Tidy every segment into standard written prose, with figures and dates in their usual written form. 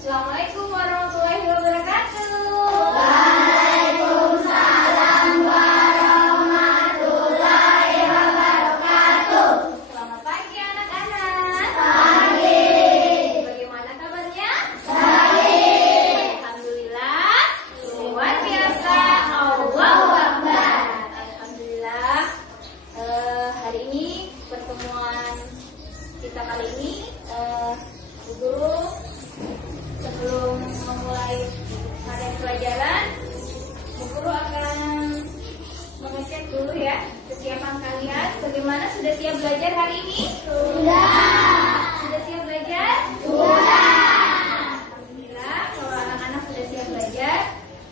Assalamualaikum warahmatullahi wabarakatuh. Waalaikumsalam warahmatullahi wabarakatuh. Selamat pagi anak-anak. Pagi. Bagaimana kabarnya? Baik. Alhamdulillah. Luar biasa. Allahu Akbar. Alhamdulillah. Hari ini pertemuan kita kali ini, Bu Guru sebelum memulai materi pelajaran, Bu Guru akan mengecek dulu ya kesiapan kalian. Bagaimana, sudah siap belajar hari ini? Sudah. Sudah siap belajar? Sudah. Alhamdulillah, kalau anak-anak sudah siap belajar.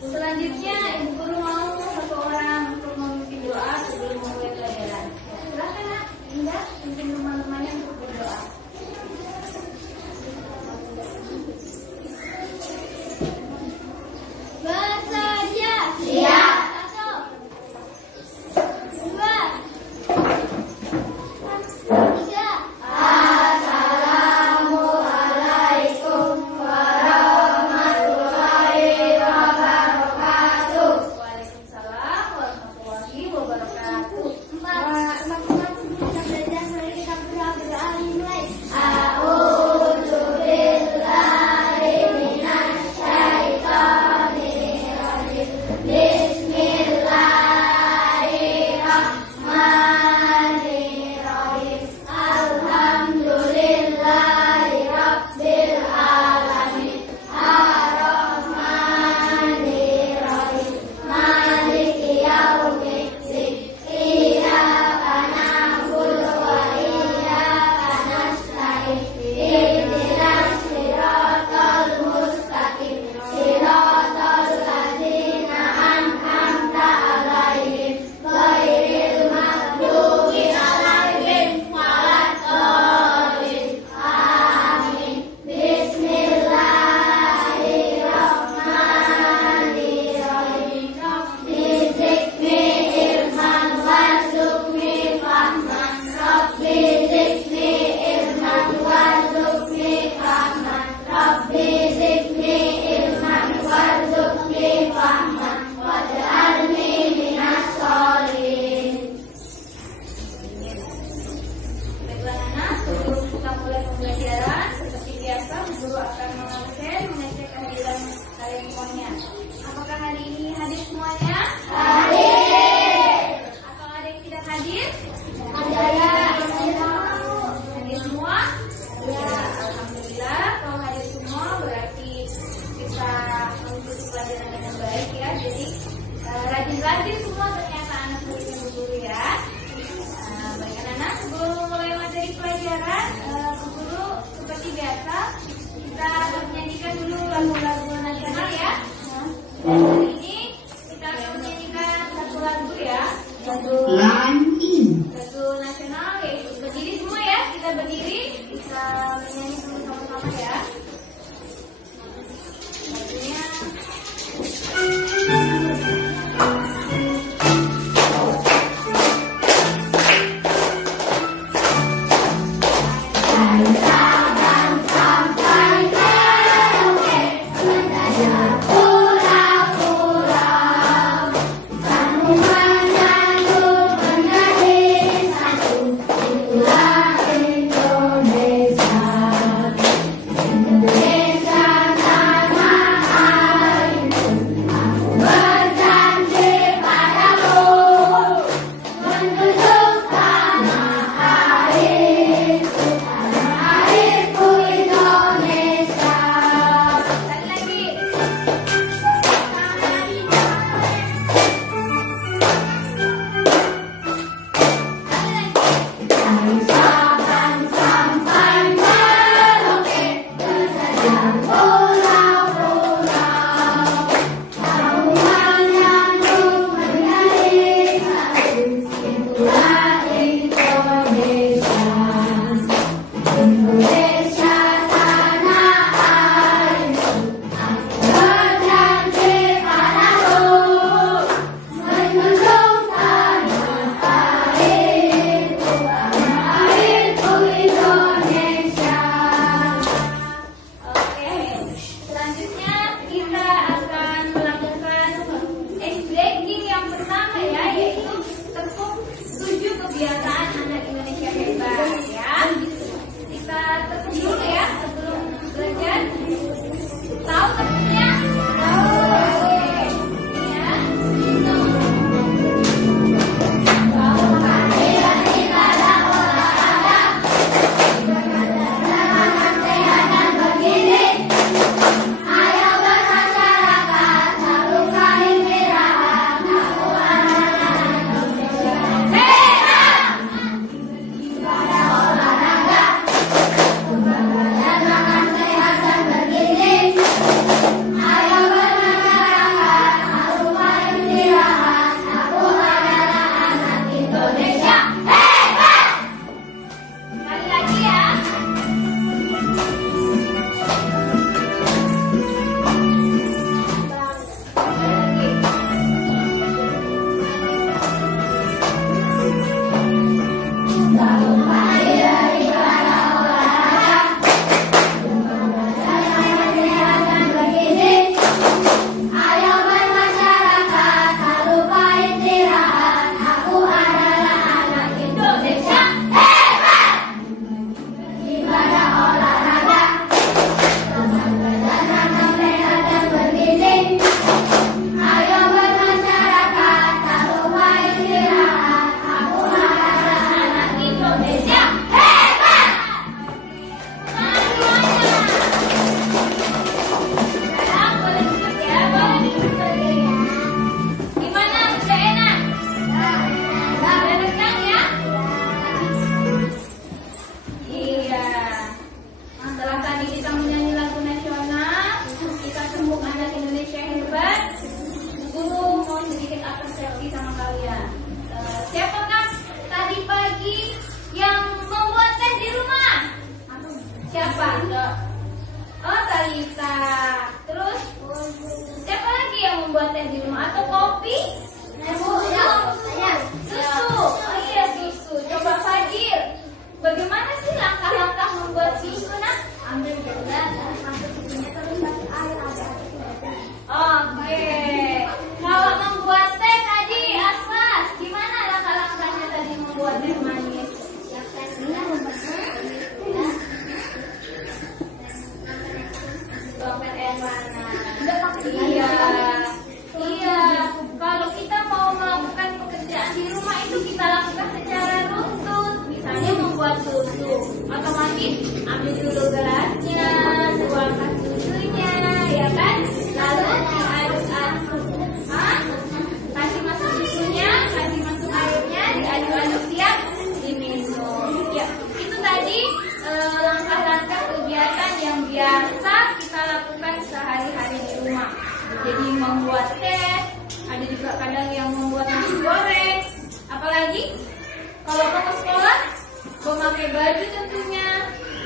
Selanjutnya Ibu Guru mau satu orang untuk memimpin doa sebelum memulai pelajaran. Silakan Nak, Indah, pimpin teman-temannya untuk berdoa. Bersedia. Siap. 1, 2, 3. Assalamualaikum warahmatullahi wabarakatuh. Waalaikumsalam warahmatullahi wabarakatuh. 4. Teman-teman sebelum kita belajar, mari kita berdoa dimulai. A'udzubillahi minasyaitonirrajim. Bismillahirrahmanirrahim. Alhamdulillahi rabbil alamin. Ar-Rahmanirrahim. Maliki yaumiddin. Iyyaka na'budu wa iyyaka nasta'in. Ihdinas siratal mustaqim. Siratal ladzina an'amta 'alaihim ghairil maghdubi 'alaihim waladdallin. Amin. Bismillahirrahmanirrahim. Rabbi zidni ilman warzuqni fahman. Rabbi zidni ilman warzuqni fahman. Rabbi zidni ilman warzuqni fahman. Waj'alni minas sholihin. Baiklah anak, sebelum kita mulai pembelajaran, seperti biasa Bu Guru akan mengecek kehadiran kalian semuanya. Apakah hari ini hadir semuanya? Hadir. Atau ada yang tidak hadir? Hadir semua? Ya, alhamdulillah. Kalau hadir semua berarti kita mengikuti pelajaran dengan baik ya. Jadi rajin-rajin semua ternyata anak muridnya Bu Guru ya. Baik anak-anak, sebelum memulai materi pelajaran, Bu Guru seperti biasa kita menyanyikan dulu lagu-lagu nasional ya. Dan hari ini kita akan menyanyikan satu lagu ya. Lagu nasional, yaitu berdiri semua ya. Kita berdiri, kita menyanyi sama-sama ya. Lagunya Bangsa sampai merauke, berdaya pura teh di rumah atau kopi? Susu. Oh iya, susu. Coba Fadil, bagaimana sih langkah-langkah membuat susu, nak? Ambil gelas, masuk susunya terus kasih air aduk-aduk. Oke. Kalau membuat teh tadi, Asmas, gimana langkah-langkahnya tadi membuat teh manis? Dompet yang mana? Iya. Kalau kita mau melakukan pekerjaan di rumah itu kita lakukan secara runtut. Misalnya membuat susu, otomatis ambil dulu gelasnya, tuangkan susunya, ya kan? Lalu diaduk-aduk. Kasih masuk susunya, kasih masuk airnya, diaduk-aduk, siap diminum. Ya, itu tadi langkah-langkah kegiatan yang biasa kita lakukan sehari-hari di rumah. Jadi membuat teh, ada juga kadang yang membuat nasi goreng. Apalagi kalau mau ke sekolah, memakai baju tentunya,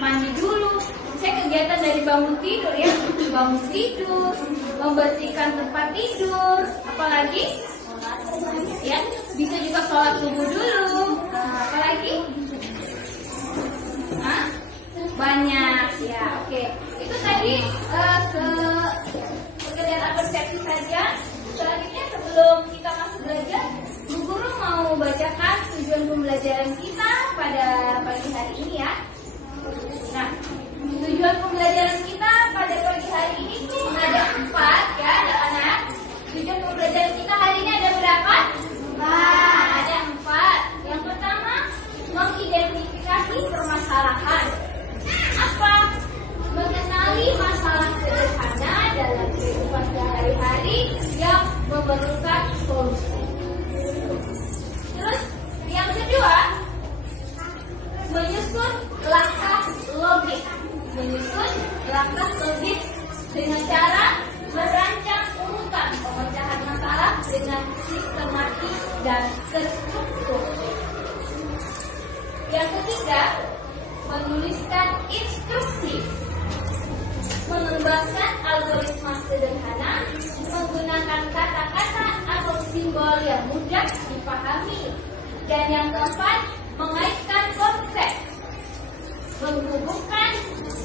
mandi dulu. Saya kegiatan dari bangun tidur ya, bangun tidur, membersihkan tempat tidur. Apalagi ya, bisa juga sholat subuh dulu. Apalagi banyak ya. Oke, itu tadi kegiatan persepsi saja. Selanjutnya sebelum kita masuk belajar, Bu Guru mau bacakan tujuan pembelajaran kita pada pagi hari ini ya. Nah, tujuan pembelajaran kita pada pagi hari ini tuh ada 4 ya, anak-anak. Tujuan pembelajaran kita hari ini ada berapa? 4. Ada 4. Yang pertama, mengidentifikasi permasalahan. Apa? Mengenali masalah sederhana dalam kehidupan sehari-hari yang memerlukan solusi. Terus yang kedua, menyusun langkah logis. Menyusun langkah logis dengan cara merancang urutan pemecahan masalah dengan sistematis dan terstruktur. Yang ketiga, menuliskan instruksi. Mengembangkan algoritma sederhana menggunakan kata-kata atau simbol yang mudah dipahami. Dan yang keempat, mengaitkan konsep. Menghubungkan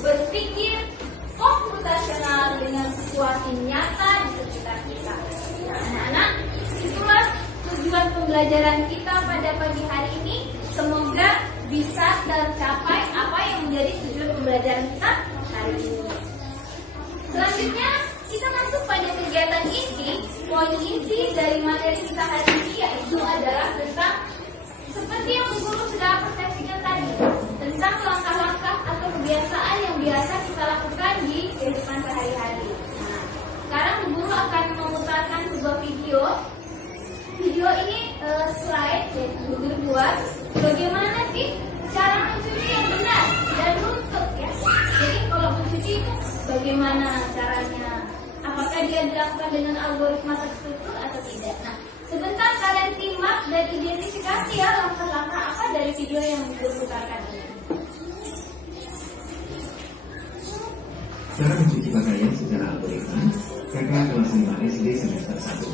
berpikir komputasional dengan situasi nyata di sekitar kita. Anak-anak, itulah tujuan pembelajaran kita pada pagi hari ini. Semoga bisa tercapai apa yang menjadi tujuan pembelajaran kita hari ini. Selanjutnya kita masuk pada kegiatan inti. Poin inti dari materi kita hari ini yaitu adalah tentang seperti yang Bu Guru sudah persepsikan tadi, tentang langkah-langkah atau kebiasaan yang biasa kita lakukan di kehidupan sehari-hari. Nah, sekarang Bu Guru akan memutarkan sebuah video. Video ini slide yang Bu Guru buat. Bagaimana sih cara mencuci yang benar dan runtut ya? Jadi kalau mencuci itu bagaimana caranya? Apakah dia dilakukan dengan algoritma terstruktur atau tidak? Nah, sebentar kalian simak dan identifikasi ya langkah-langkah apa dari video yang diputarkan ini. Cara mencuci pakaian secara algoritma, kakak kelas 5 SD semester 1.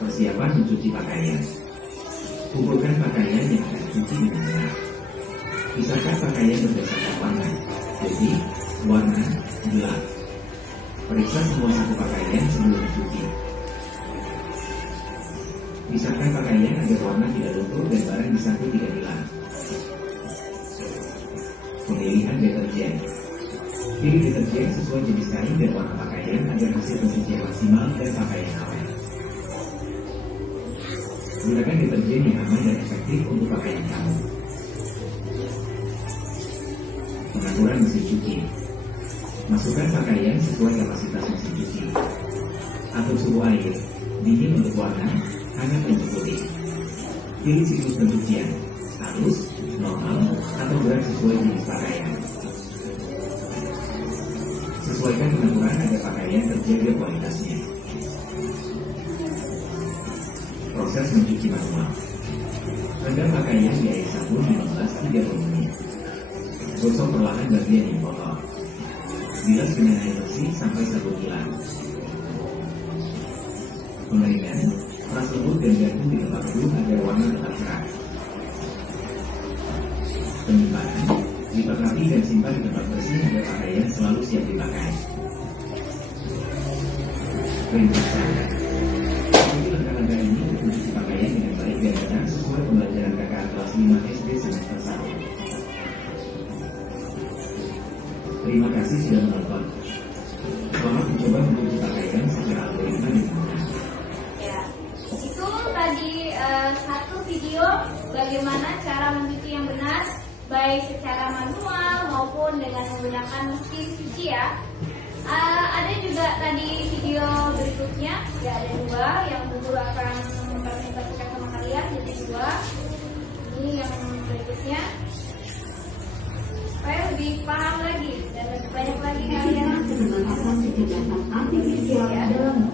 Persiapan mencuci pakaian. Kumpulkan pakaian yang akan dicuci dengan benar. Pisahkan pakaian berdasarkan warna. Jadi, warna, gelap. Periksa semua saku pakaian sebelum dicuci. Pisahkan pakaian agar warna tidak luntur dan barang di saku tidak hilang. Pemilihan deterjen. Pilih deterjen sesuai jenis kain dan warna pakaian agar hasil pencucian maksimal dan pakaian awet. Gunakan deterjen yang aman dan efektif untuk pakaian kamu. Pengaturan mesin cuci. Masukkan pakaian sesuai kapasitas mesin cuci. Atur suhu air, dingin untuk warna, hangat untuk kulit. Pilih siklus pencucian, halus, normal, atau berat sesuai jenis pakaian. Sesuaikan pengaturan agar pakaian terjaga kualitasnya. Proses mencuci manual. Rendam pakaian di air sabun 15-30 menit. Gosok perlahan bagian yang kotor. Bilas dengan air bersih sampai sabun hilang. Pengeringan, peras lembut dan gantung di tempat teduh agar warna tetap cerah. Penyimpanan, lipat rapi dan simpan di tempat bersih agar pakaian selalu siap dipakai. Ringkasan, ikuti langkah-langkah ini untuk mencuci pakaian dengan baik dan benar sesuai pembelajaran KKA kelas 5 SD semester 1. Terima kasih sudah menonton. Selamat mencoba mencuci pakaian secara algoritma dengan benar. Ya, itu tadi satu video bagaimana cara mencuci yang benar, baik secara manual maupun dengan menggunakan mesin cuci ya. Ada juga tadi video berikutnya, ya ada dua yang guru akan mempresentasikan sama kalian, jadi dua. Ini yang berikutnya supaya lebih paham lagi dan lebih banyak lagi kalian Memanfaatkan kecerdasan artifisial dalam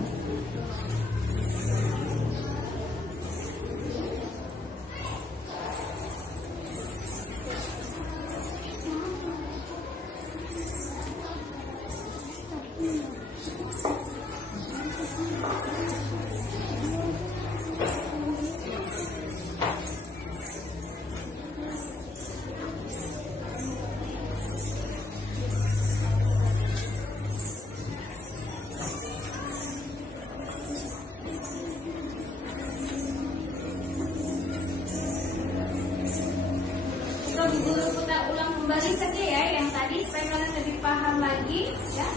guru kita ulang kembali saja ya yang tadi supaya kalian lebih paham lagi ya.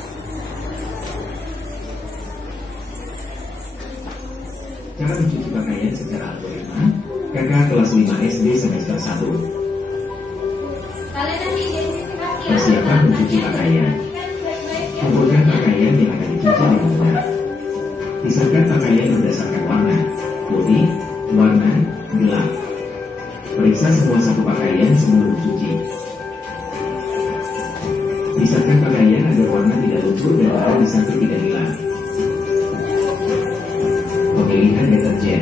Cara mencuci pakaian secara algoritma KKA kelas 5 SD semester 1. Kalian nanti identifikasi ya. Persiapan mencuci pakaian. Kumpulkan pakaian yang akan dicuci dengan benar. Pisahkan pakaian berdasarkan warna, putih, warna, gelap. Periksa semua saku pakaian sebelum dicuci. Pisahkan pakaian agar warna tidak luntur dan bahan disamping tidak hilang. Pemilihan deterjen.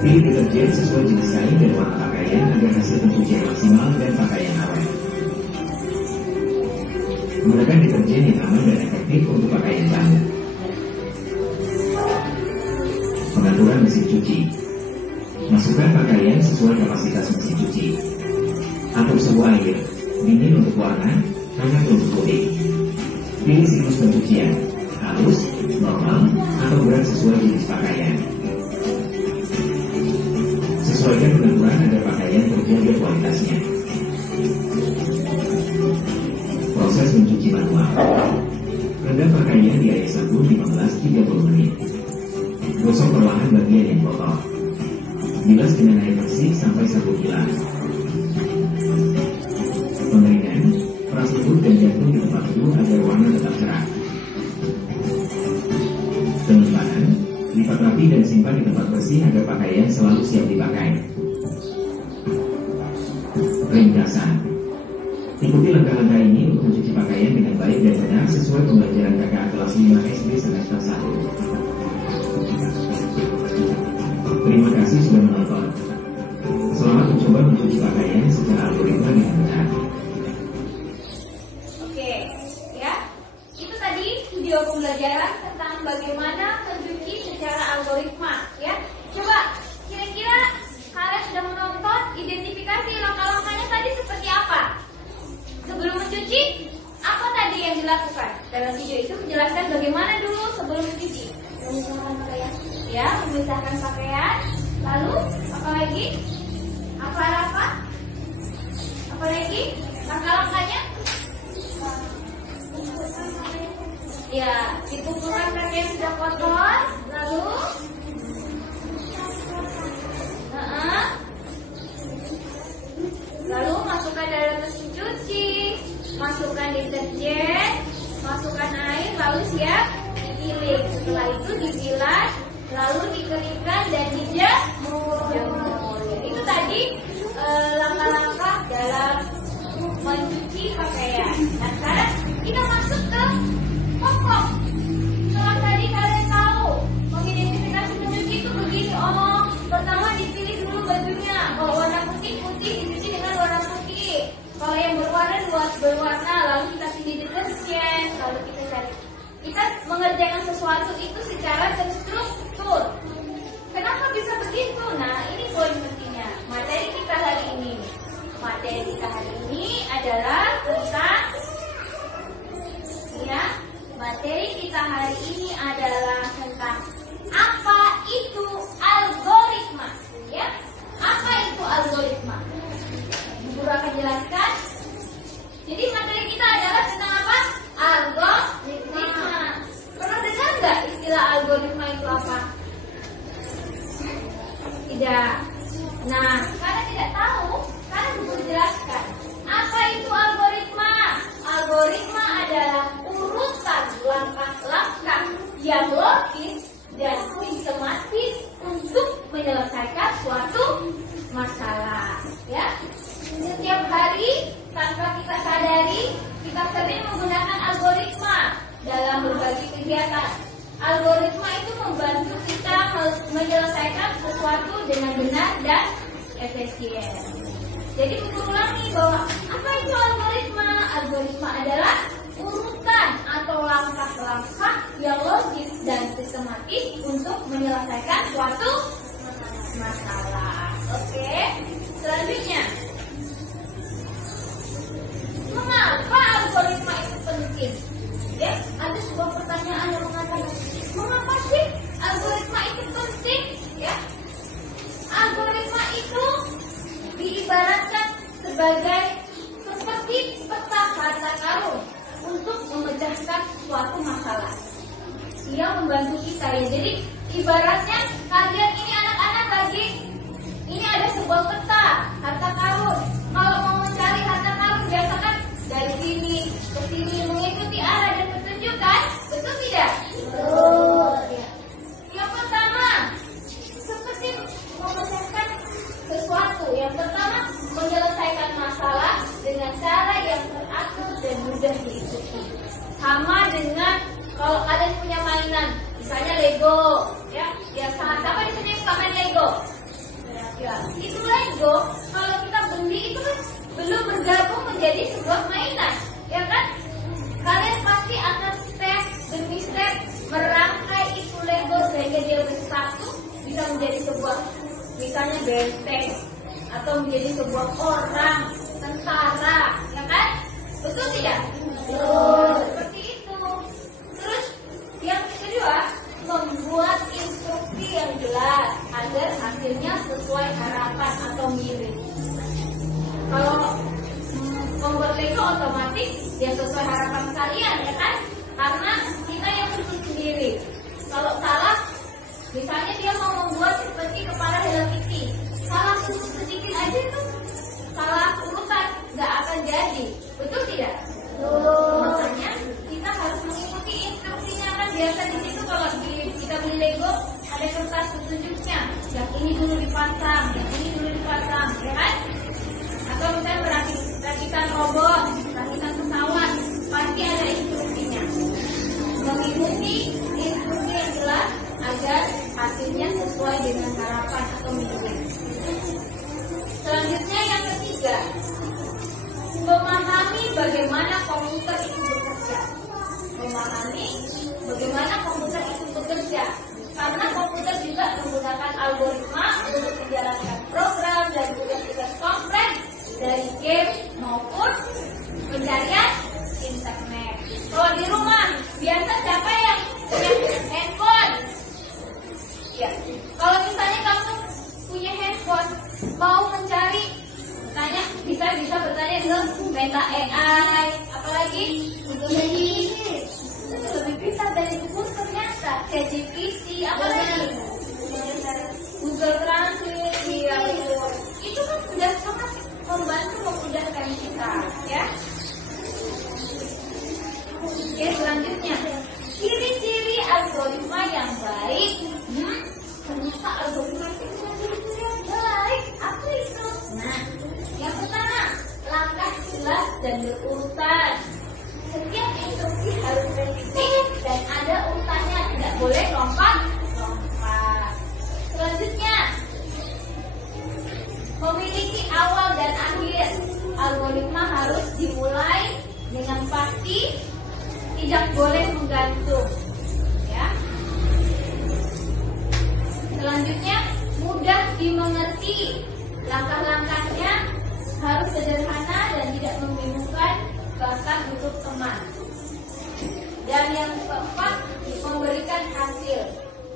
Pilih deterjen sesuai jenis kain dan warna pakaian agar hasil pencucian maksimal dan pakaian awet. Gunakan deterjen yang aman dan efektif untuk pakaian bahan. Pengaturan mesin cuci. Masukkan pakaian sesuai kapasitas mesin cuci. Atur suhu air, dingin untuk warna, hangat untuk putih. Pilih siklus pencucian, halus, normal, atau berat sesuai jenis pakaian. Sesuaikan pengaturan agar pakaian terjaga kualitasnya. Proses mencuci manual. Rendam pakaian di air sabun 15-30 menit. Gosok perlahan bagian yang kotor. Bilas dengan air bersih sampai sabun hilang. Pengeringan, peras lembut dan gantung di tempat teduh agar warna tetap cerah. Penyimpanan, lipat rapi dan simpan di tempat bersih agar pakaian selalu siap dipakai. Ringkasan. Ikuti langkah-langkah ini untuk mencuci pakaian dengan baik dan benar sesuai pembelajaran KKA kelas 5 SD semester 1. Terima kasih sudah menonton. Selamat mencoba mencuci pakaian secara algoritma dengan benar. Oke, ya. Itu tadi video pembelajaran tentang bagaimana mencuci secara algoritma, ya. Coba kira-kira kalian sudah menonton, identifikasi langkah-langkahnya tadi seperti apa? Sebelum mencuci, apa tadi yang dilakukan? Dalam video itu menjelaskan bagaimana dulu sebelum mencuci. Memisahkan pakaian. Ya, memisahkan pakaian. Lalu apa lagi? Apa lagi? Langkah-langkahnya? Ya, dikumpulkan pakaian sudah kotor. Lalu lalu masukkan dalam mesin cuci, masukkan deterjen, masukkan air, lalu siap digiling. Setelah itu dibilas, lalu dikeringkan dan dijemur. Ya, itu tadi langkah-langkah dalam mencuci pakaian. Nah, sekarang kita masuk ke pokok. Setelah tadi kalian tahu mengidentifikasi mencuci itu begini. Oh, pertama dipilih dulu bajunya. Kalau warna putih dicuci dengan warna putih. Kalau yang berwarna lalu kita pilih deterjen. kegiatan. Algoritma itu membantu kita menyelesaikan sesuatu dengan benar dan efisien. Jadi ulangi bahwa apa itu algoritma? Algoritma adalah urutan atau langkah-langkah yang logis dan sistematis untuk menyelesaikan suatu masalah. Oke, selanjutnya, mengapa algoritma itu penting? Ya, ada sebuah pertanyaan yang mengatakan, mengapa sih algoritma itu penting? Ya, algoritma itu diibaratkan sebagai seperti peta harta karun untuk memecahkan suatu masalah. Ia membantu kita ya. Jadi ibaratnya kalian ini anak-anak lagi, ini ada sebuah peta harta karun. Kalau mau mencari harta karun biasa kan dari sini ke sini mengikuti arah dan petunjuk kan? Betul tidak? Betul. Yang pertama, seperti memecahkan sesuatu. Yang pertama, menyelesaikan masalah dengan cara yang teratur dan mudah diikuti. Sama dengan kalau kalian punya mainan, misalnya Lego, ya siapa di sini suka main Lego? Ya, itu Lego. Kalau kita beli itu kan belum bergabung menjadi sebuah mainan, ya kan? Kalian pasti akan step demi step merangkai itu Lego sehingga dia bersatu bisa menjadi sebuah, misalnya benteng atau menjadi sebuah orang, tentara, ya kan? Betul tidak? Betul. Seperti itu. Terus yang kedua, membuat instruksi yang jelas agar hasilnya sesuai harapan atau mirip. Kalau membuat Lego otomatis dia sesuai harapan kalian, ya kan? Karena kita yang susun sendiri. Kalau salah, misalnya dia mau membuat seperti kepala Hello Kitty, salah susun sedikit aja tuh, salah urutan, nggak akan jadi. Betul tidak? Betul. Makanya kita harus mengikuti instruksinya kan. Biasa di situ kalau kita beli Lego ada kertas petunjuknya. Yang ini dulu dipasang, yang ini dulu dipasang, ya kan? Atau misalnya rakitan robot, rakitan pesawat, pasti ada instruksinya. Mengikuti instruksi yang jelas agar hasilnya sesuai dengan harapan atau mimpi. Selanjutnya yang ketiga, memahami bagaimana komputer itu bekerja. Memahami bagaimana komputer itu bekerja. Karena komputer juga menggunakan algoritma untuk menjalankan program dan tugas-tugas kompleks dari game maupun pencarian internet. Kalau di rumah biasa siapa yang punya handphone? Ya, kalau misalnya kamu punya handphone mau mencari, tanya bisa bertanya ke Meta AI, apalagi itu lebih pintar dari Google ternyata. ChatGPT, apalagi Google Translate, ya itu kan sudah sangat membantu memudahkan kita, ya. Oke, selanjutnya ciri-ciri algoritma yang baik. Ternyata algoritma itu punya ciri-ciri yang baik. Apa itu? Nah, yang pertama, langkah jelas dan berurutan. Setiap instruksi harus presisi dan ada urutannya, tidak boleh lompat-lompat. Selanjutnya, memiliki awal dan akhir. Algoritma harus dimulai dengan pasti, tidak boleh menggantung. Ya. Selanjutnya, mudah dimengerti. Langkah-langkahnya harus sederhana dan tidak membingungkan, bahkan untuk teman. Dan yang keempat, memberikan hasil.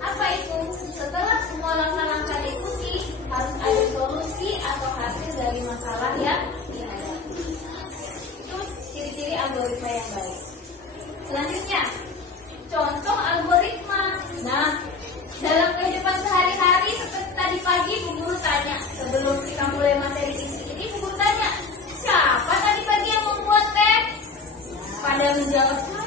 Apa itu? Setelah semua langkah-langkah diikuti, harus ada solusi atau hasil dari masalah yang dihadapi. Itu ciri-ciri algoritma yang baik. Selanjutnya, contoh algoritma. Nah, dalam kehidupan sehari-hari seperti tadi pagi Bu Guru tanya, sebelum kita mulai materi ini Bu Guru tanya, siapa tadi pagi yang membuat teh? Pada menjawab, saya.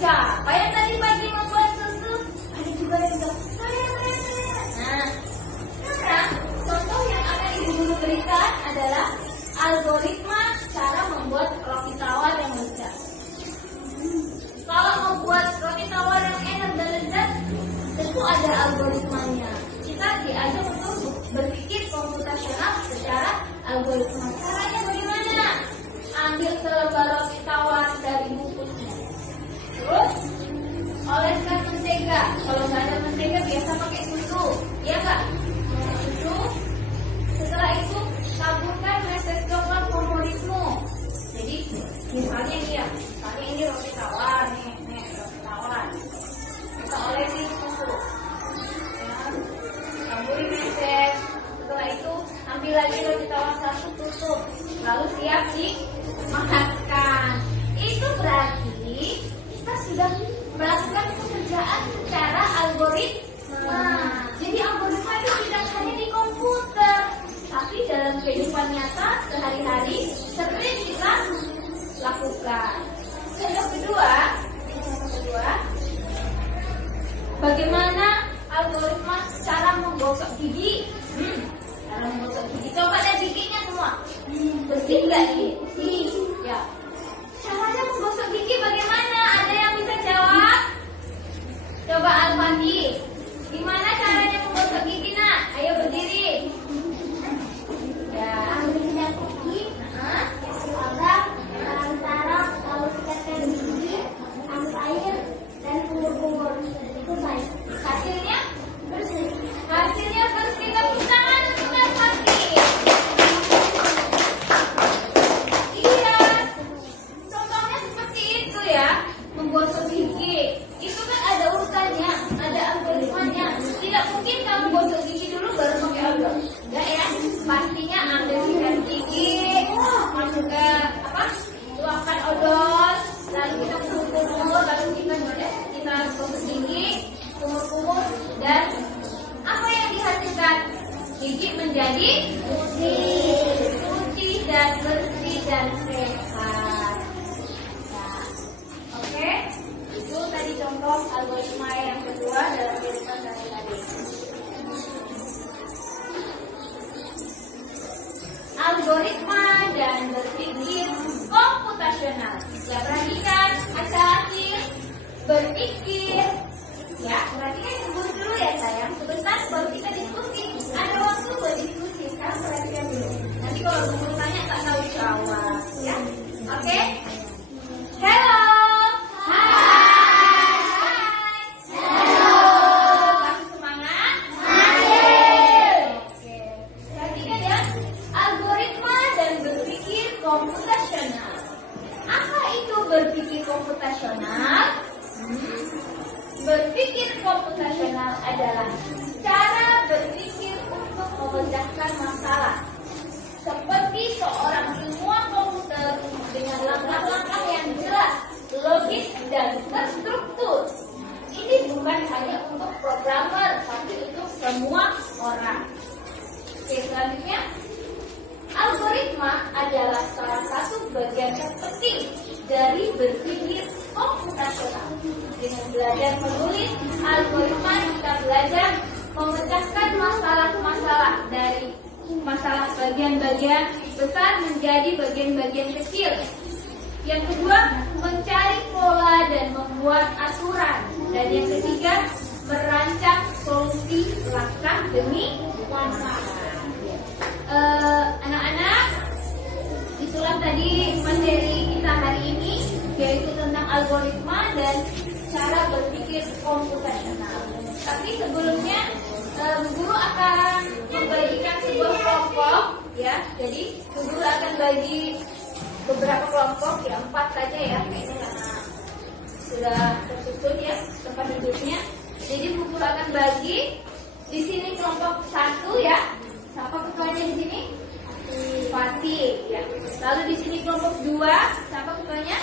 Siapa yang tadi pagi membuat susu? Ada juga yang menjawab, saya. Nah, sekarang contoh yang akan Ibu Guru berikan adalah algoritma cara membuat roti tawar yang lezat. Kalau membuat Misalnya nih ya, misalnya ini roti tawar nih roti tawar. Kita olesin susu. Ya, taburi meses. Setelah itu ambil lagi roti tawar satu, tutup. Lalu siap dimakan. Itu berarti kita sudah melakukan pekerjaan secara algoritma. Jadi algoritma itu tidak hanya di komputer, tapi dalam kehidupan nyata sehari-hari sering kita lakukan. Contoh kedua, bagaimana algoritma cara menggosok gigi? Cara menggosok gigi. Coba lihat giginya semua. Bersih nggak ini? Bersih. Ya. Caranya menggosok gigi bagaimana? Ada yang bisa jawab? Coba Alfandi. Gimana caranya menggosok gigi, nak? Ayo berdiri. Ya. Ambil sikat gigi, antara lalu sikatkan gigi, ambil air dan kumur-kumur. Itu baik. Hasilnya? Bersih. Hasilnya bersih. Tepuk tangan untuk Alfandi. Iya. Contohnya seperti itu ya. Menggosok gigi. Itu kan ada urutannya, ada algoritmanya. Tidak mungkin kamu gosok gigi dulu baru pakai odol. Enggak ya. Pastinya ambil sikat gigi, masuk ke tuangkan odol, lalu kita kumur-kumur, lalu kita gosok gigi, kumur-kumur, dan apa yang dihasilkan? Gigi menjadi putih dan bersih dan sehat. Nah, oke, itu tadi contoh algoritma yang kedua dalam kehidupan sehari-hari. Algoritma dan berpikir komputasional. Ya, perhatikan hasil berpikir. Ya, perhatikan dulu ya sayang. Sebentar baru kita diskusi. Ada waktu buat diskusi. Sekarang perhatikan dulu. Nanti kalau guru tanya tak tahu jawab. Ya, oke? Hello. Komputasional. Apa itu berpikir komputasional? Berpikir komputasional adalah cara berpikir untuk memecahkan masalah. Seperti seorang ilmuwan komputer dengan langkah-langkah yang jelas, logis, dan terstruktur. Ini bukan hanya untuk programmer, tapi untuk semua orang. Oke, selanjutnya. Algoritma adalah salah satu bagian terpenting dari berpikir komputasional. Dengan belajar menulis algoritma, kita belajar memecahkan masalah-masalah dari masalah bagian-bagian besar menjadi bagian-bagian kecil. Yang kedua, mencari pola dan membuat aturan. Dan yang ketiga, merancang solusi langkah demi langkah. Anak-anak, itulah tadi materi kita hari ini, yaitu tentang algoritma dan cara berpikir komputasional. Tapi sebelumnya, guru akan membagikan sebuah kelompok, ya. Jadi guru akan bagi beberapa kelompok, ya 4 saja ya, kayaknya karena sudah tersusun ya tempat duduknya. Jadi guru akan bagi di sini kelompok 1 ya. Siapa ketuanya di sini? Fatih, ya. Lalu di sini kelompok 2, siapa ketuanya?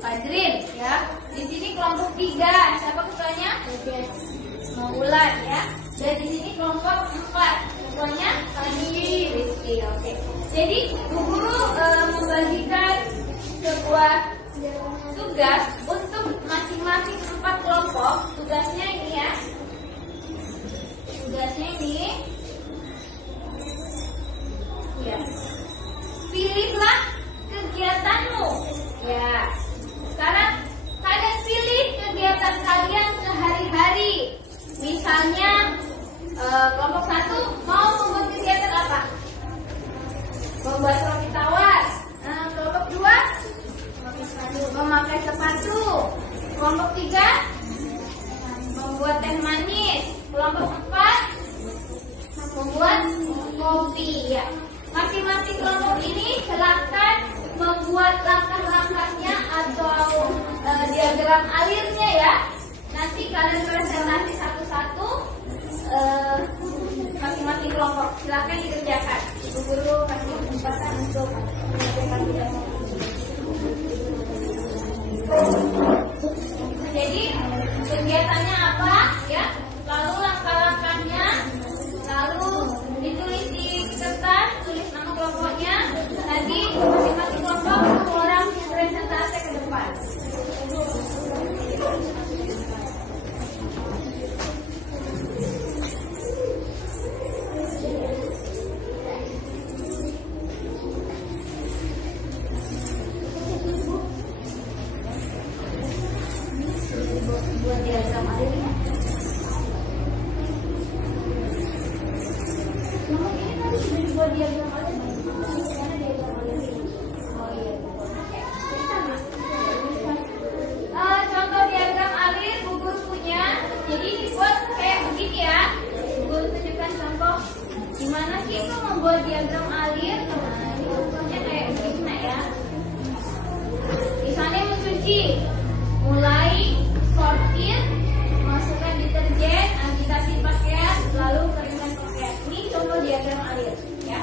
Fadrin, ya. Di sini kelompok 3, siapa ketuanya? Maulan, ya. Dan di sini kelompok 4, ketuanya Rizky, oke. Jadi guru membagikan sebuah tugas untuk masing-masing 4 kelompok. Tugasnya ini ya. Tugasnya ini. Ya. Pilihlah kegiatanmu. Ya. Sekarang kalian pilih kegiatan kalian sehari-hari. Misalnya kelompok 1 mau membuat kegiatan apa? Membuat roti tawar. Kelompok 2 memakai sepatu. Kelompok 3 membuat teh manis. Kelompok 4 membuat kopi. Ya. Masing-masing kelompok ini silakan langkah-langkahnya atau diagram alirnya ya. Nanti kalian presentasi satu-satu masing-masing kelompok. Silakan dikerjakan. Ibu guru kasih kesempatan untuk mengerjakan diagram. Jadi kegiatannya apa ya? Lalu langkah-langkahnya, lalu ditulis di kertas, tulis nama kelompoknya. Nanti masing-masing kelompok satu orang presentasi ke depan. Buat diagram alirnya. Nomor ini tadi sudah dibuat diagram alirnya. Mana diagram alirnya? Oh iya. Contoh diagram alir Bu Guru punya. Jadi dibuat kayak begini ya. Bu Guru tunjukkan contoh gimana sih itu membuat diagram alir. Nah, ini contohnya kayak begini ya. Misalnya mencuci, mulai sortir, masukkan deterjen, agitasi pakaian, lalu keringkan pakaian. Ini contoh diagram alir, ya.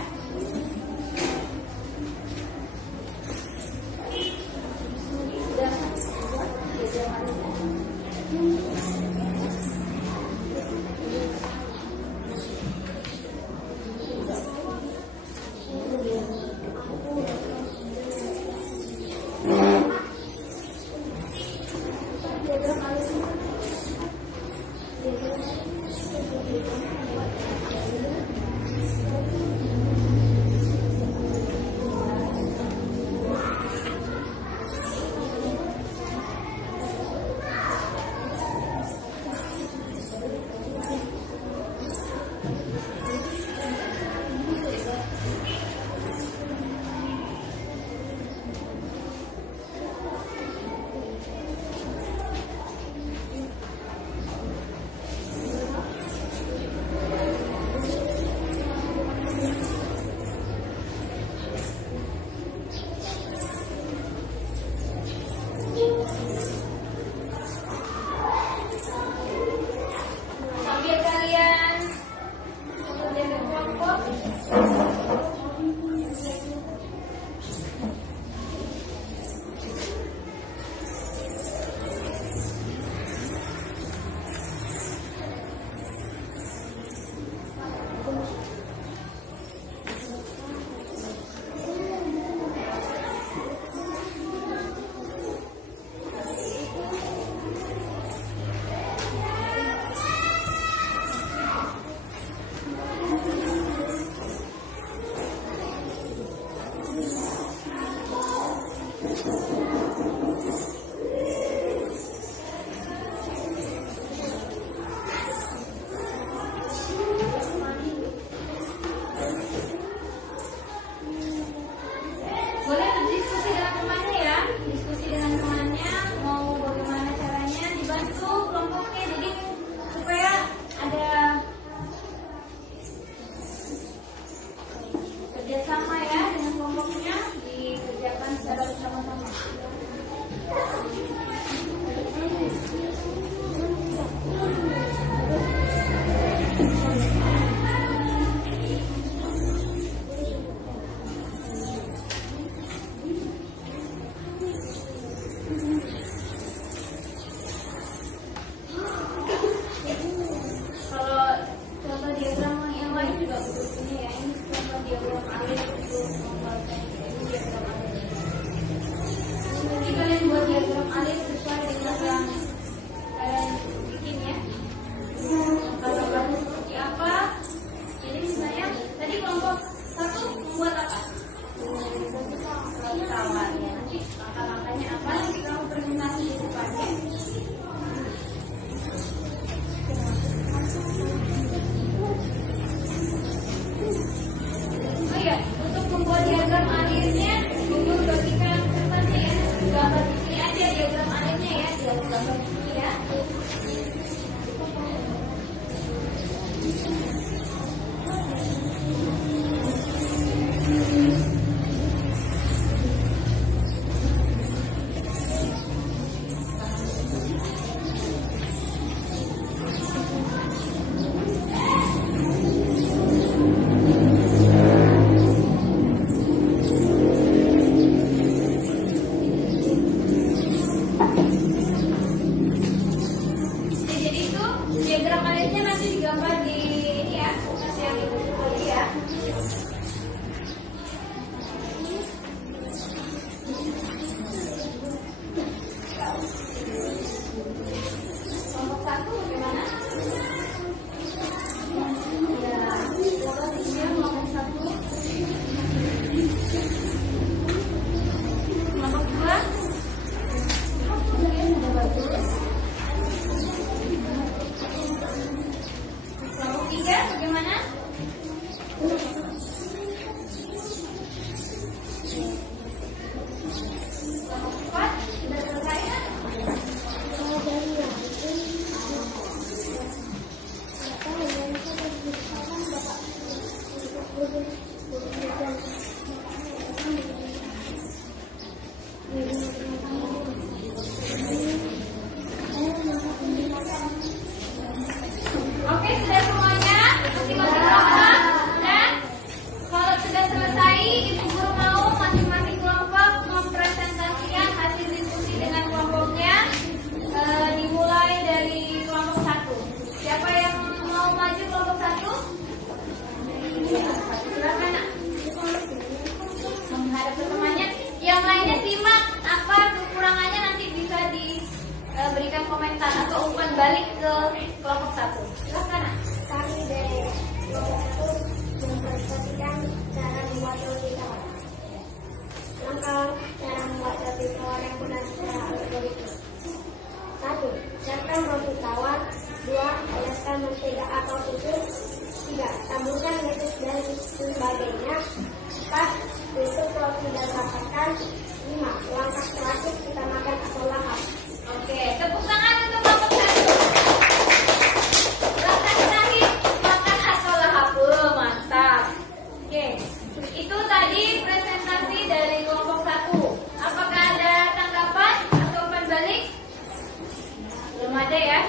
Langkah-langkahnya apa? Nanti kamu balik ke kelompok 1. Silakan. Kami dari kelompok 1 mempresentasikan cara membuat roti tawar. Langkah cara membuat roti tawar yang benar secara algoritma. 1. Siapkan roti tawar. 2. Oleskan mentega atau susu. 3. Taburkan metis dan sebagainya. 4. Tutup roti dan rapatkan. 5. Langkah terakhir kita makan atau lahap. Oke, tepuk tangan untuk kelompok 1. Langkah terakhir makan atau lahap. Mantap. Oke, itu tadi presentasi dari kelompok 1. Apakah ada tanggapan atau umpan balik? Belum ada ya.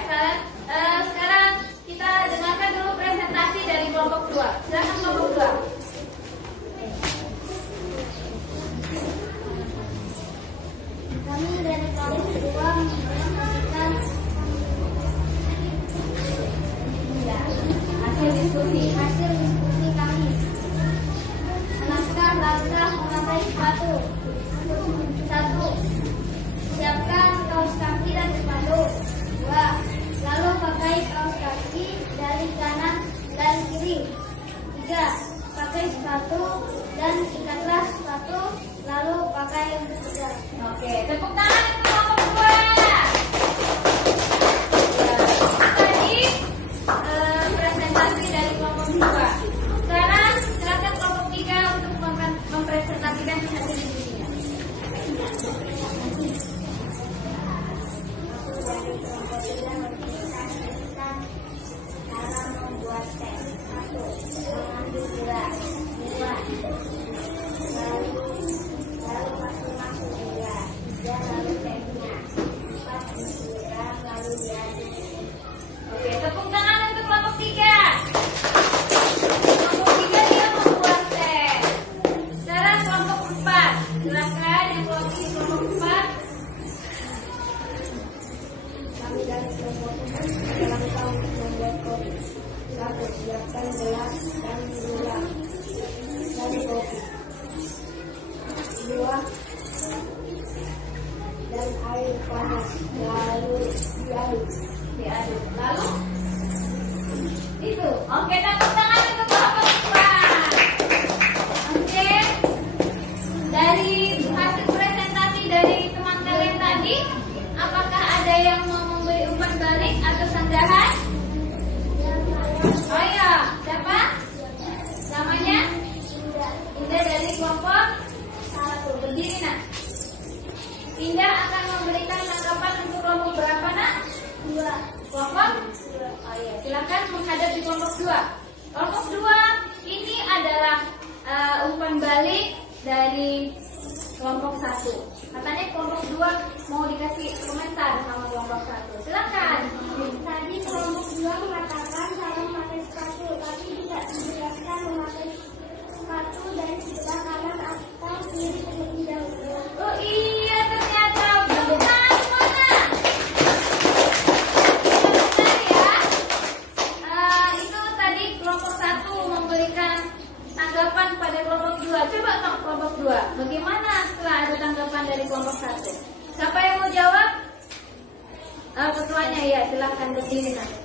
Sekarang kita dengarkan dulu presentasi dari kelompok 2. Silakan kelompok 2. Kami dari kelompok 2 mempresentasikan Hasil diskusi. kami. Menangkan langkah memakai sepatu. 1. Siapkan kaos kaki dan sepatu. 2. Lalu pakai kaos kaki dari kanan dan kiri. 3. Pakai sepatu dan ikatlah sepatu. Lalu pakai yang ketiga. Oke, tepuk tangan untuk kelompok 2. Tadi presentasi dari kelompok 2. Sekarang silakan kelompok 3 untuk mempresentasikan hasil diskusinya. Dari kelompok 3 mempresentasikan cara membuat teh. 1. Mengambil gula. 2. Lalu masuk gula. 3. Lalu tehnya. 4. Disiram lalu diaduk. Oke, tepuk tangan untuk kelompok 3. Kelompok 3 dia membuat teh. Sekarang kelompok 4. Silakan yang kelompok 4. Kami dari kelompok 4 melangkah untuk membuat kopi. 1. Siapkan gelas dan gula dari kopi. 2. Dan air panas. Lalu diaduk. Lalu itu. Oke, tepuk tangan untuk kelompok 4. Oke. Dari hasil presentasi dari teman kalian tadi, apakah ada yang mau memberi umpan balik atau sanggahan? Oh iya, siapa? Namanya? Indah dari kelompok 1. Berdiri, nak. Indah akan memberikan tanggapan untuk kelompok berapa, nak? 2. Kelompok? Oh iya, silakan menghadap di kelompok 2. Kelompok 2 ini adalah umpan balik dari kelompok 1. Katanya kelompok 2 mau dikasih komentar sama kelompok 1. Silakan. Tadi kelompok 2 mengatakan cara memakai sepatu, tapi tidak dijelaskan memakai sepatu dari sebelah kanan atau kiri terlebih dahulu. Oh iya, ternyata benar mana? Benar ya. Itu tadi kelompok 1 memberikan tanggapan pada kelompok 2. Coba kelompok 2, bagaimana setelah ada tanggapan dari kelompok 1? Siapa yang mau jawab? Ketuanya ya, silahkan berdiri nanti.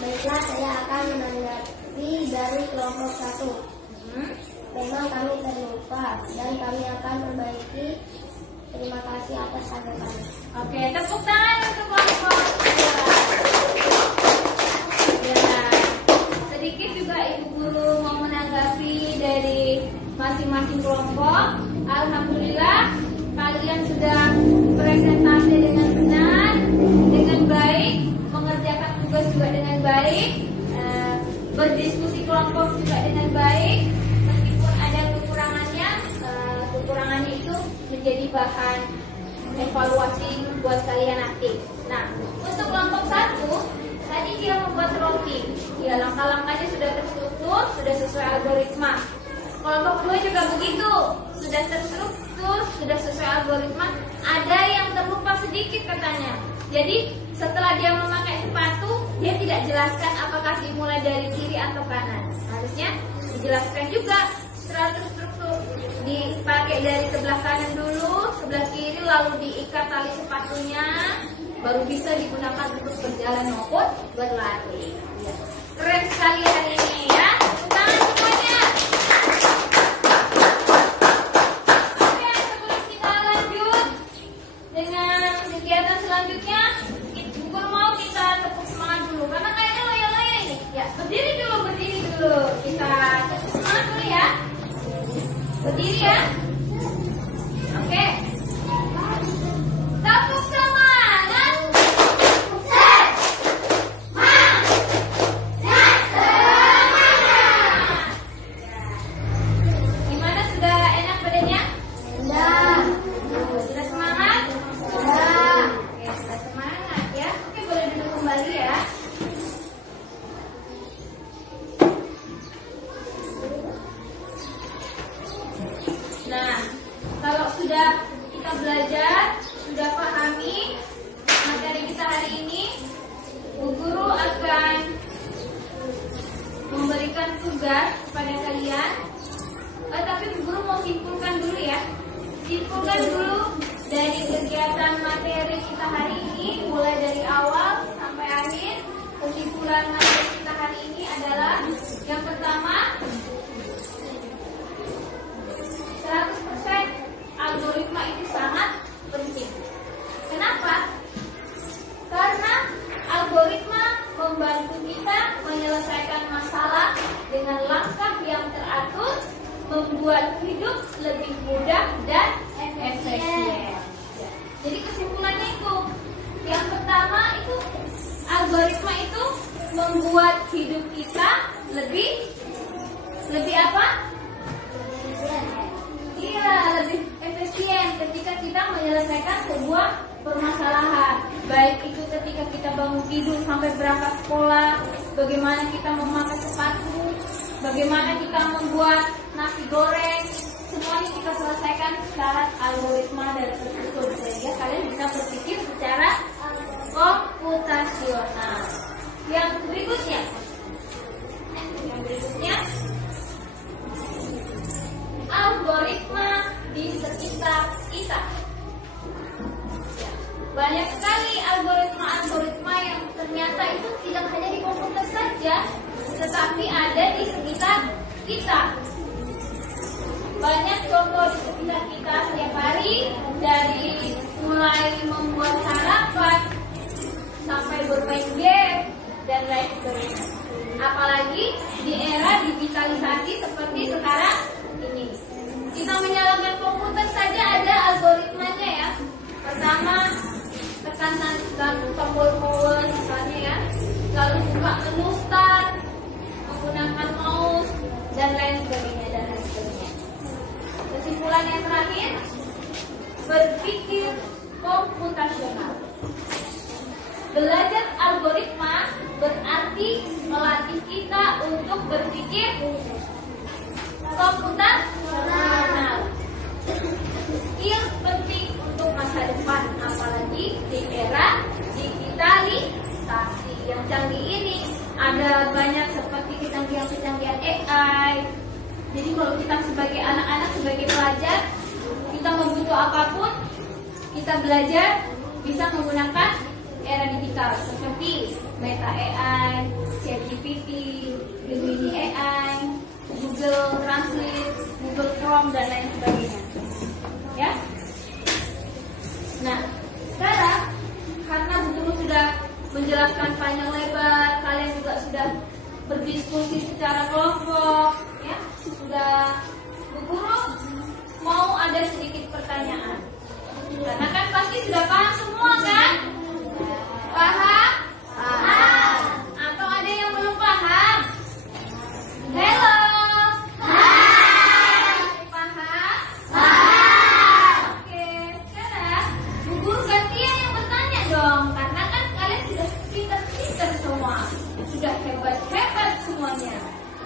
Baiklah, saya akan menanggapi dari kelompok 1. Memang kami terlupa dan kami akan perbaiki. Terima kasih atas tanggapan. Oke, tepuk tangan untuk kelompok 2. Ya, sedikit juga Ibu Guru mau menanggapi dari masing-masing kelompok. Alhamdulillah, kalian sudah presentasi dengan benar, dengan baik, mengerjakan tugas juga dengan baik, berdiskusi kelompok juga dengan baik. Meskipun ada kekurangannya, kekurangannya itu menjadi bahan evaluasi buat kalian nanti. Nah, untuk kelompok 1 tadi dia membuat roti. Ya, langkah-langkahnya sudah terstruktur, sudah sesuai algoritma. Kelompok 2 juga begitu, sudah terstruktur, sudah sesuai algoritma. Ada yang terlupa sedikit katanya. Jadi setelah dia memakai sepatu, dia tidak jelaskan apakah dimulai dari kiri atau kanan. Harusnya dijelaskan juga secara terstruktur. Dipakai dari sebelah kanan dulu, sebelah kiri, lalu diikat tali sepatunya, baru bisa digunakan untuk berjalan maupun berlari. Ya. Keren sekali hari ini ya. Tepuk tangan semuanya. Oke, sebelum kita lanjut dengan kegiatan selanjutnya, Ibu mau kita tepuk semangat dulu karena kayaknya loyo-loyo ini. Ya, berdiri dulu. Kita tepuk semangat dulu ya. Berdiri ya. Oke. Tepuk semangat. Gimana, sudah enak badannya? Sudah. Sudah semangat? Sudah. Oke, sudah semangat ya. Oke, boleh duduk kembali ya. Nah, kalau sudah kita belajar, sudah pahami materi kita hari ini, Bu Guru akan memberikan tugas kepada kalian. Tapi Bu Guru mau simpulkan dulu ya. Simpulkan dulu dari kegiatan materi kita hari ini, mulai dari awal sampai akhir. Kesimpulan materi kita hari ini adalah yang pertama, 100% algoritma itu sangat penting. Kenapa? Karena algoritma membantu kita menyelesaikan masalah dengan langkah yang teratur, membuat hidup lebih mudah dan efisien. Jadi kesimpulannya itu, yang pertama itu algoritma itu membuat hidup kita lebih apa? Iya, lebih efisien ketika kita menyelesaikan sebuah permasalahan. Baik itu ketika kita bangun tidur sampai berangkat sekolah, bagaimana kita memakai sepatu, bagaimana kita membuat nasi goreng, semuanya kita selesaikan secara algoritma dan tersusun, sehingga kalian bisa berpikir secara komputasional. Yang berikutnya, algoritma di sekitar kita. Banyak sekali algoritma yang ternyata itu tidak hanya di komputer saja, tetapi ada di sekitar kita. Banyak contoh di sekitar kita setiap hari, dari mulai membuat sarapan sampai bermain game dan lain sebagainya. Apalagi di era digitalisasi seperti sekarang ini. Kita menyalakan komputer saja ada algoritmanya ya. Pertama, tekan tombol power misalnya ya. Lalu buka menu start, menggunakan mouse dan lain sebagainya. Kesimpulan yang terakhir, berpikir komputasional. Belajar algoritma berarti melatih kita untuk berpikir komputasional. Skill penting untuk masa depan, apalagi di era digitalisasi yang canggih ini. Ada banyak seperti kecanggihan-kecanggihan AI. Jadi kalau kita sebagai anak-anak, sebagai pelajar, kita membutuh apapun, kita belajar bisa menggunakan era digital seperti Meta AI, ChatGPT, Gemini AI, Google Translate, Google Chrome dan lain sebagainya. Ya. Nah, sekarang karena Bu Guru sudah menjelaskan panjang lebar, kalian juga sudah berdiskusi secara kelompok, ya. Sudah Bu Guru mau ada sedikit pertanyaan. Karena kan pasti sudah paham semua kan? Paham? Paham. Atau ada yang belum paham? Halo. Hai. Paham? Paham. Oke, sekarang Bu Guru gantian yang bertanya dong. Karena kan kalian sudah pintar-pintar semua, sudah hebat-hebat semuanya.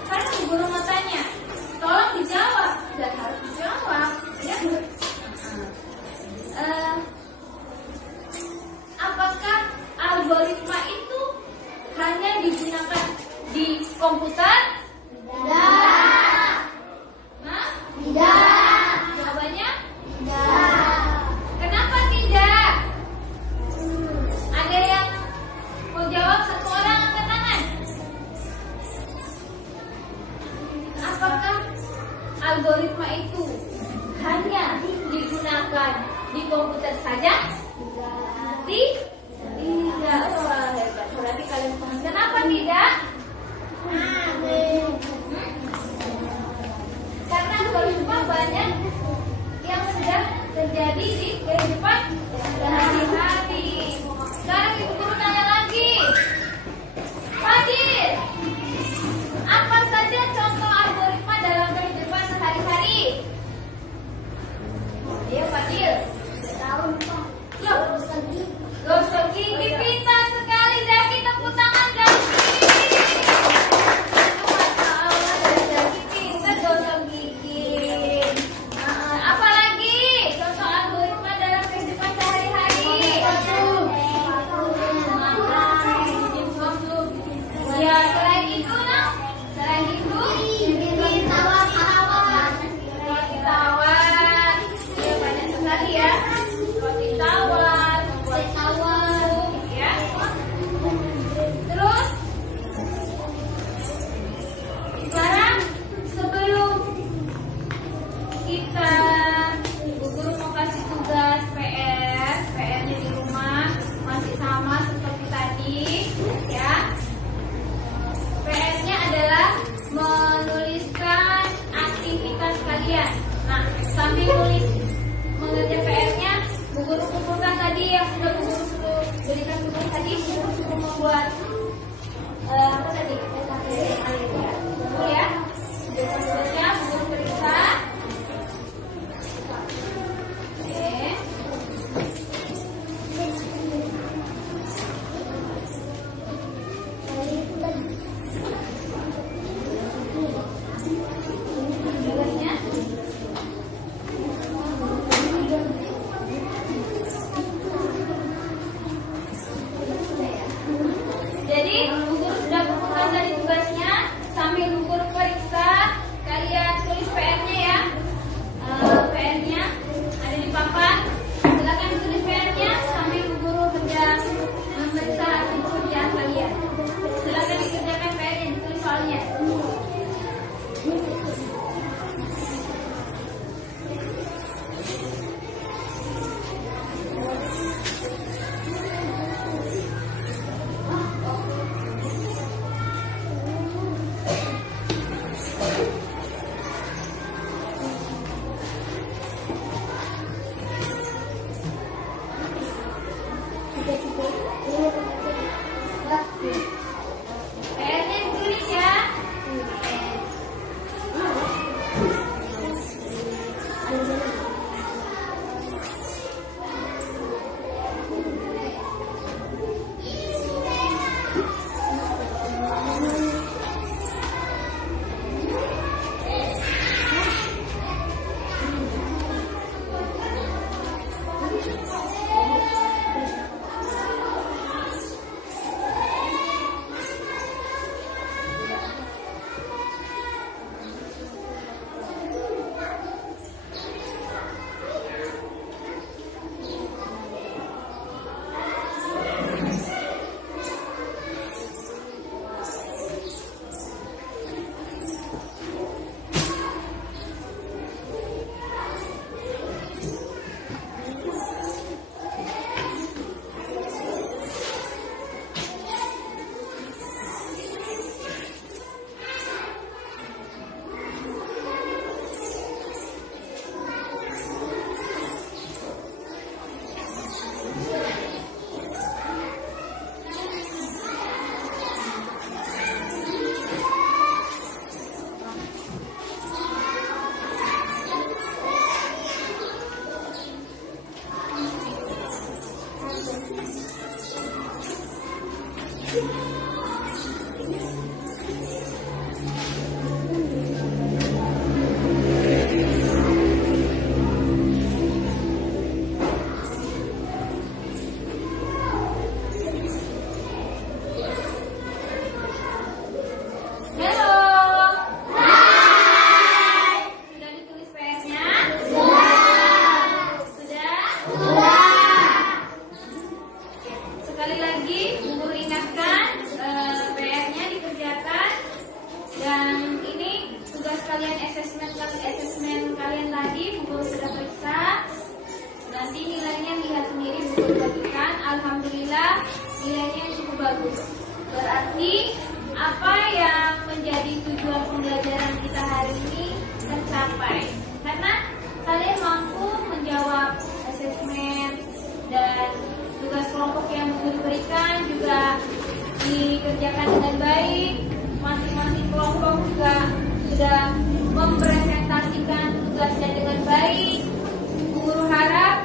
Sekarang Bu Guru mau tanya, tolong dijawab dan harus dijawab, ya. Apakah algoritma itu hanya digunakan di komputer? Tidak. Hah? Tidak. Jawabannya? Tidak. Kenapa tidak? Di komputer saja? Tidak. Wah, hebat. Berarti kalian paham. Kenapa tidak? Karena kalau cuma banyak yang sedang terjadi di kehidupan sehari-hari. Sekarang ibu guru tanya lagi. Fadil, apa saja contoh algoritma dalam kehidupan sehari-hari? Ayo Fadil. Gosok gigi, pintar sekali. Zaki, tepuk tangan Zaki. Masya Allah, Zaki pintar gosok gigi. Apalagi contoh algoritma dalam kehidupan sehari-hari? Ya, selain itu nah, selain itu roti tawar. Ya, banyak sekali ya. Roti tawar, buat tawar, ya. Terus sekarang sebelum kita Bu Guru mau kasih tugas PR-nya di rumah masih sama seperti tadi, ya. PR-nya adalah menuliskan aktivitas kalian. Nah, sambil nulis mengerjakan PR-nya, Bu Guru kumpulkan tadi yang sudah Bu Guru suruh berikan tugas tadi, Bu Guru suruh membuat apa tadi? Kumpul ya. Tugasnya Bu Guru periksa. Oke. Tugasnya jadi Bu Guru sudah kumpulkan tadi tugasnya, sambil Bu Guru periksa kalian tulis PR-nya ya. PR-nya ada di papan. Silakan tulis PR-nya sambil Bu Guru memeriksa hasil kerjaan kalian. Silakan dikerjakan PR-nya, ditulis soalnya. PR-nya ditulis ya. Sekali lagi, Bu Guru ingatkan, pasti apa yang menjadi tujuan pembelajaran kita hari ini tercapai. Karena kalian mampu menjawab asesmen dan tugas kelompok yang guru berikan juga dikerjakan dengan baik. Masing-masing kelompok juga sudah mempresentasikan tugasnya dengan baik. Guru harap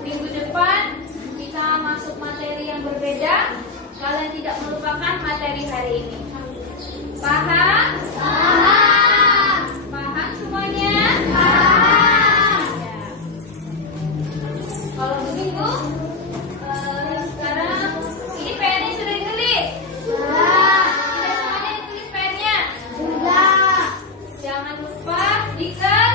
minggu depan kita masuk materi yang berbeda. Kalian tidak melupakan materi hari ini. Paham? Paham. Paham semuanya? Paham. Ya. Kalau begitu, sekarang ini PR-nya sudah ditulis? Sudah. Tidak semuanya ditulis PR-nya? Sudah. Jangan lupa dikerjakan.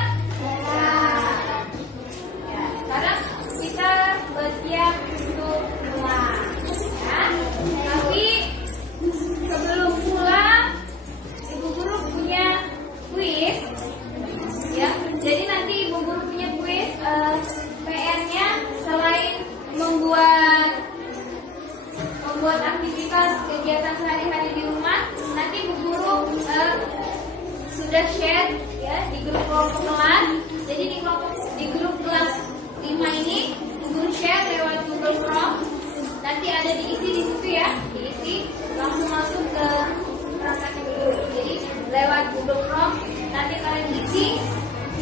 Ya, sekarang kita bersiap untuk pulang. Ya. Tapi sebelum pulang, Ibu Guru punya kuis. Ya, jadi nanti Ibu Guru punya kuis. PR-nya selain membuat aktivitas kegiatan sehari-hari di rumah, nanti Ibu Guru sudah share ya di grup kelompok kelas. Jadi di grup kelas 5 ini Ibu Guru share lewat Google Form. Nanti ada diisi di situ ya, diisi langsung masuk ke perangkat Ibu Guru. Jadi lewat Google Form nanti kalian isi,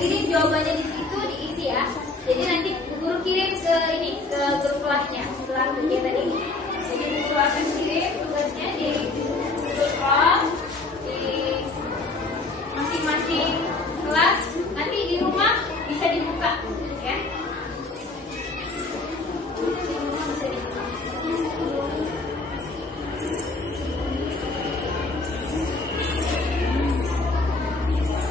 kirim jawabannya di situ, diisi ya. Jadi nanti Ibu Guru kirim ke grup kelasnya setelah kegiatan ini. Jadi Ibu Guru akan kirim tugasnya di Google Form di masing-masing kelas. Nanti di rumah bisa dibuka ya.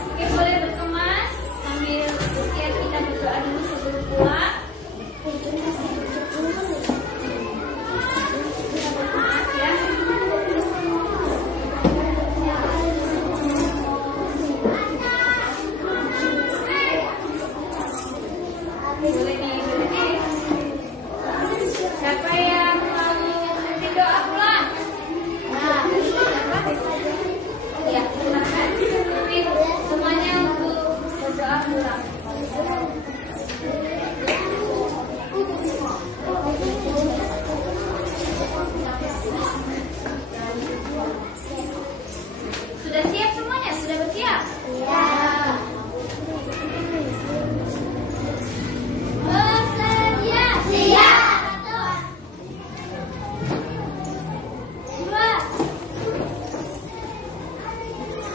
Oke, boleh berkemas sambil bersiap, kita berdoa dulu sebelum pulang. Ya. Boleh diberi. Siapa yang mau berdoa pulang? Ya, silakan. Semuanya untuk berdoa pulang. Sudah siap semuanya? Sudah bersiap? Ya. Bersedia. Siap. 1, 2,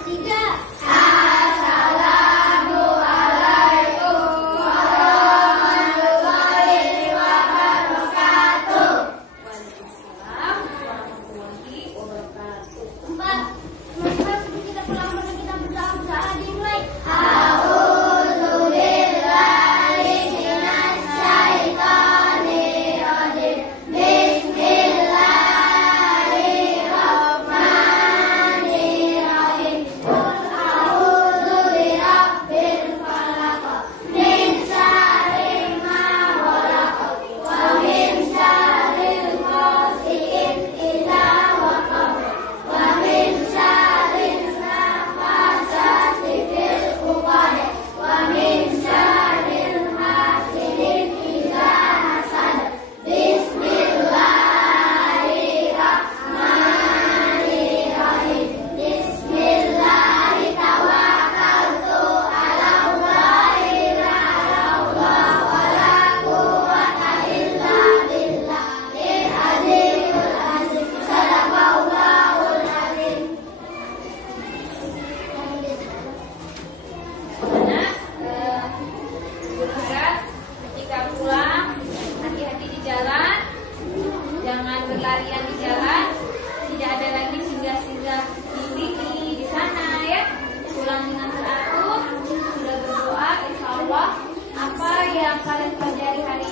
3. Assalamualaikum warahmatullahi wabarakatuh. Waalaikumsalam warahmatullahi wabarakatuh. 4. Maka sebelum kita pulang, kita berdoa dimulai. A'udzubillahi minasyaitonirrajim. Bismillahirrahmanirrahim. Qul a'udzu birabbil falaq min syarri ma khalaq wa min syarril ghasiqin idza waqab wa min syarril nafasati fil 'uqad wa min syarril hasidin idza hasad. Bismillahirrahmanirrahim. Bismillahi tawakkaltu 'alallahi la haula wala quwwata illa billahil azimul azim. Sadaqallahul azim. Berharap ketika pulang hati-hati di jalan, jangan berlarian di jalan, tidak ada lagi singgah-singgah di sini, di sana ya. Pulang dengan teratur, sudah berdoa, insya Allah apa yang kalian pelajari hari